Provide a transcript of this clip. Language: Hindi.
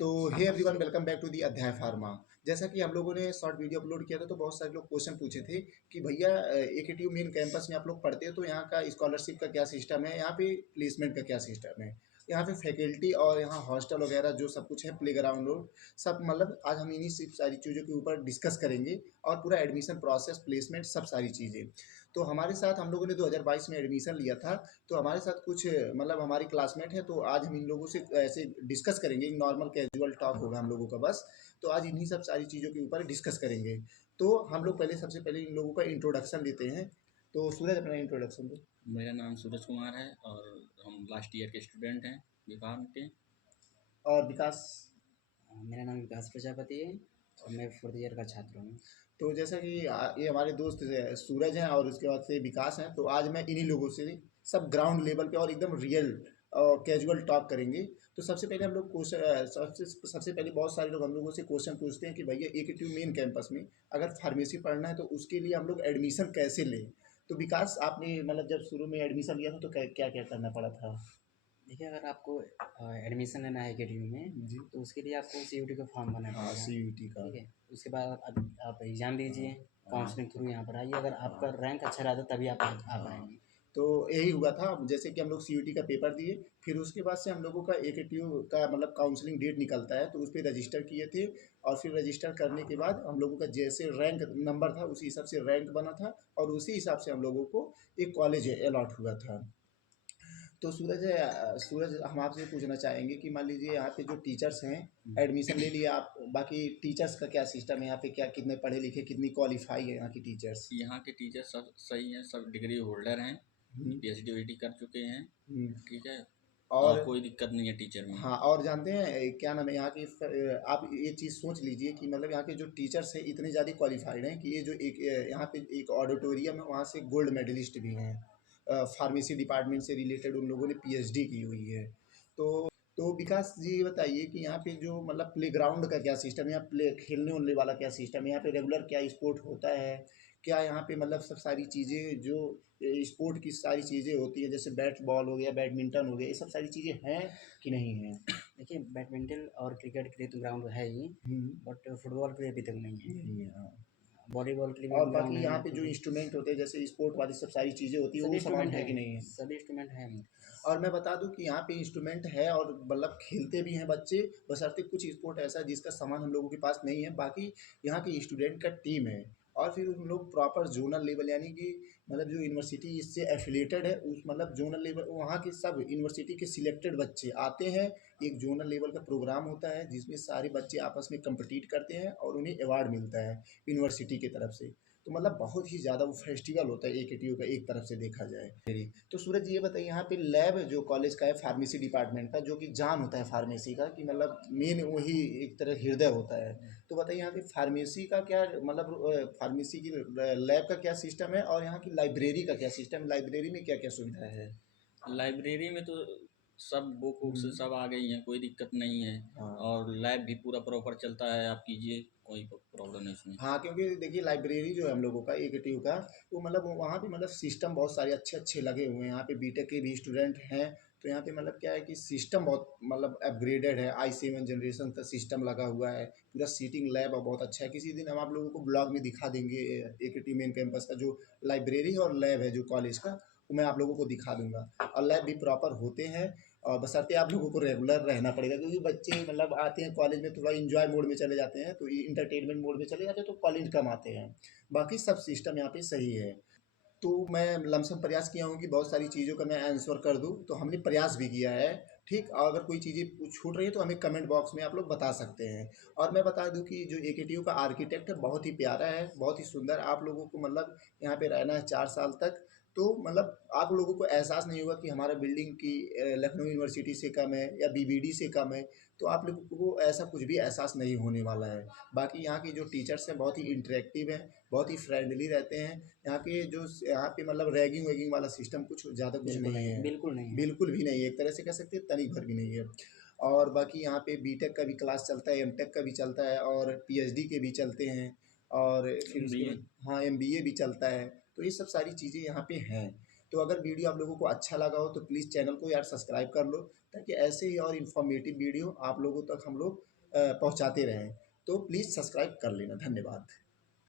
तो hey everyone, welcome back to the Adhyay pharma. जैसा कि हम लोगों ने शॉर्ट वीडियो अपलोड किया था तो बहुत सारे लोग क्वेश्चन पूछे थे कि भैया AKTU मेन कैंपस में आप लोग पढ़ते हो तो यहाँ का स्कॉलरशिप का क्या सिस्टम है, यहाँ पे प्लेसमेंट का क्या सिस्टम है, यहाँ पे फैकल्टी और यहाँ हॉस्टल वगैरह जो सब कुछ है, प्लेग्राउंड और सब, मतलब आज हम इन्हीं सब सारी चीज़ों के ऊपर डिस्कस करेंगे और पूरा एडमिशन प्रोसेस, प्लेसमेंट, सब सारी चीज़ें। तो हमारे साथ हम लोगों ने 2022 में एडमिशन लिया था, तो हमारे साथ कुछ मतलब हमारी क्लासमेट है, तो आज हम इन लोगों से ऐसे डिस्कस करेंगे, एक नॉर्मल कैजुअल टॉक होगा हम लोगों का बस। तो आज इन्हीं सब सारी चीज़ों के ऊपर डिस्कस करेंगे। तो हम लोग पहले सबसे पहले इन लोगों का इंट्रोडक्शन लेते हैं। तो सूरज, अपना इंट्रोडक्शन दो। मेरा नाम सूरज कुमार है और हम लास्ट ईयर के स्टूडेंट हैं विभाग के। और विकास। मेरा नाम विकास प्रजापति है और मैं 4th ईयर का छात्र हूँ। तो जैसा कि ये हमारे दोस्त सूरज हैं और उसके बाद से विकास हैं, तो आज मैं इन्हीं लोगों से सब ग्राउंड लेवल पे और एकदम रियल कैजुअल टॉक करेंगे। तो सबसे पहले हम लोग क्वेश्चन सबसे पहले बहुत सारे लोग हम लोगों से क्वेश्चन पूछते हैं कि भैया AKTU मेन कैंपस में अगर फार्मेसी पढ़ना है तो उसके लिए हम लोग एडमिशन कैसे लें। तो विकास, आपने मतलब जब शुरू में एडमिशन लिया था तो क्या क्या करना पड़ा था? देखिए, अगर आपको एडमिशन लेना है AKTU में जी। तो उसके लिए आपको CUT का फॉर्म भरना हाँ, पड़ेगा। CUT का। ठीक है, उसके बाद आप एग्ज़ाम दीजिए, काउंसलिंग थ्रू यहाँ पर आइए। अगर आपका रैंक अच्छा रहा तभी आप आ पाएंगे। तो यही हुआ था, जैसे कि हम लोग CUT का पेपर दिए, फिर उसके बाद से हम लोगों का AKTU का मतलब काउंसलिंग डेट निकलता है, तो उस पर रजिस्टर किए थे। और फिर रजिस्टर करने के बाद हम लोगों का जैसे रैंक नंबर था उसी हिसाब से रैंक बना था और उसी हिसाब से हम लोगों को एक कॉलेज अलॉट हुआ था। तो सूरज, हम आपसे पूछना चाहेंगे कि मान लीजिए यहाँ पे जो टीचर्स हैं, एडमिशन ले लिया आप, बाकी टीचर्स का क्या सिस्टम है यहाँ पे, क्या कितने पढ़े लिखे, कितनी क्वालिफाई है यहाँ की टीचर्स? यहाँ के टीचर सब सही हैं, सब डिग्री होल्डर हैं, PhD VD कर चुके हैं। ठीक है, और और कोई दिक्कत नहीं है टीचर में। हाँ, और जानते हैं क्या नाम है यहाँ की आप ये चीज़ सोच लीजिए कि मतलब यहाँ के जो टीचर्स हैं इतने ज़्यादा क्वालिफाइड हैं कि ये जो एक यहाँ पे एक ऑडिटोरियम है वहाँ से गोल्ड मेडलिस्ट भी हैं। फार्मेसी डिपार्टमेंट से रिलेटेड उन लोगों ने PhD की हुई है। तो विकास जी, ये बताइए कि यहाँ पे जो मतलब प्लेग्राउंड का क्या सिस्टम है, यहाँ प्ले खेलने उलने वाला क्या सिस्टम है, यहाँ पे रेगुलर क्या स्पोर्ट होता है, क्या यहाँ पे मतलब सब सारी चीज़ें जो स्पोर्ट की सारी चीज़ें होती हैं, जैसे बैट बॉल हो गया, बैडमिंटन हो गया, ये सब सारी चीज़ें हैं कि नहीं हैं? देखिए, बैडमिंटन और क्रिकेट के लिए तो ग्राउंड है ही, बट फुटबॉल के लिए अभी तक नहीं है। नहीं है, हाँ। वॉलीबॉल के लिए और भी ग्राउंड बाकी नहीं यहाँ है। पे जो इंस्ट्रूमेंट होते हैं जैसे स्पोर्ट वाली सब सारी चीज़ें होती है, वो सामान है कि नहीं है? सभी इंस्ट्रूमेंट है। और मैं बता दूं कि यहाँ पे इंस्ट्रूमेंट है और मतलब खेलते भी हैं बच्चे, बशर्ते कुछ स्पोर्ट ऐसा है जिसका सामान हम लोगों के पास नहीं है। बाकी यहाँ के स्टूडेंट का टीम है और फिर उन लोग प्रॉपर जोनल लेवल, यानी कि मतलब जो यूनिवर्सिटी इससे एफिलेटेड है उस मतलब जोनल लेवल, वहाँ के सब यूनिवर्सिटी के सिलेक्टेड बच्चे आते हैं। एक जोनल लेवल का प्रोग्राम होता है जिसमें सारे बच्चे आपस में कम्पीट करते हैं और उन्हें अवार्ड मिलता है यूनिवर्सिटी की तरफ से। तो मतलब बहुत ही ज़्यादा वो फेस्टिवल होता है AKTU का, एक तरफ से देखा जाए। तो सूरज जी, ये बताइए यहाँ पे लैब जो कॉलेज का है फार्मेसी डिपार्टमेंट का, जो कि जान होता है फार्मेसी का, कि मतलब मेन वही एक तरह हृदय होता है। तो बताइए यहाँ की फार्मेसी का क्या मतलब फार्मेसी की लैब का क्या सिस्टम है और यहाँ की लाइब्रेरी का क्या सिस्टम है, लाइब्रेरी में क्या क्या सुविधा है? लाइब्रेरी में तो सब बुक वुक से सब आ गई हैं, कोई दिक्कत नहीं है। हाँ। और लैब भी पूरा प्रॉपर चलता है, आप कीजिए, कोई प्रॉब्लम नहीं इसमें। हाँ, क्योंकि देखिए लाइब्रेरी जो है हम लोगों का AKTU का, वो मतलब वहाँ पे मतलब सिस्टम बहुत सारे अच्छे अच्छे लगे हुए हैं। यहाँ पे BTech के भी स्टूडेंट हैं, तो यहाँ पे मतलब क्या है कि सिस्टम बहुत मतलब अपग्रेडेड है, i7 जनरेशन का सिस्टम लगा हुआ है, पूरा सीटिंग लैब और बहुत अच्छा है। किसी दिन हम आप लोगों को ब्लॉग में दिखा देंगे AKTU मेन कैंपस का जो लाइब्रेरी और लैब है जो कॉलेज का, वो मैं आप लोगों को दिखा दूंगा। और लैब भी प्रॉपर होते हैं और बशर्ते आप लोगों को रेगुलर रहना पड़ेगा, क्योंकि बच्चे मतलब आते हैं कॉलेज में थोड़ा इन्जॉय मोड में चले जाते हैं, तो इंटरटेनमेंट मोड में चले जाते हैं, तो कॉलेज कम आते हैं। बाकी सब सिस्टम यहाँ पे सही है। तो मैं लमसम प्रयास किया हूँ कि बहुत सारी चीज़ों का मैं आंसर कर दूँ, तो हमने प्रयास भी किया है। ठीक, और अगर कोई चीज़ें छूट रही है तो हमें कमेंट बॉक्स में आप लोग बता सकते हैं। और मैं बता दूं कि जो AKTU का आर्किटेक्ट है बहुत ही प्यारा है, बहुत ही सुंदर। आप लोगों को मतलब यहाँ पे रहना है 4 साल तक, तो मतलब आप लोगों को एहसास नहीं होगा कि हमारा बिल्डिंग की लखनऊ यूनिवर्सिटी से कम है या BBD से कम है। तो आप लोगों को ऐसा कुछ भी एहसास नहीं होने वाला है। बाकी यहाँ की जो टीचर्स हैं बहुत ही इंटरेक्टिव हैं, बहुत ही फ्रेंडली रहते हैं। यहाँ के जो यहाँ पे मतलब रैगिंग वैगिंग वाला सिस्टम कुछ ज़्यादा कुछ नहीं है, बिल्कुल नहीं है। बिल्कुल भी नहीं है, एक तरह से कह सकते हैं तनिक भर भी नहीं है। और बाकी यहाँ पे BTech का भी क्लास चलता है, MTech का भी चलता है और PhD के भी चलते हैं, और फिर उसके MBA बाद हाँ MBA भी चलता है। तो ये सब सारी चीज़ें यहाँ पे हैं। तो अगर वीडियो आप लोगों को अच्छा लगा हो तो प्लीज़ चैनल को यार सब्सक्राइब कर लो, ताकि ऐसे ही और इन्फॉर्मेटिव वीडियो आप लोगों तक हम लोग पहुँचाते रहें। तो प्लीज़ सब्सक्राइब कर लेना। धन्यवाद।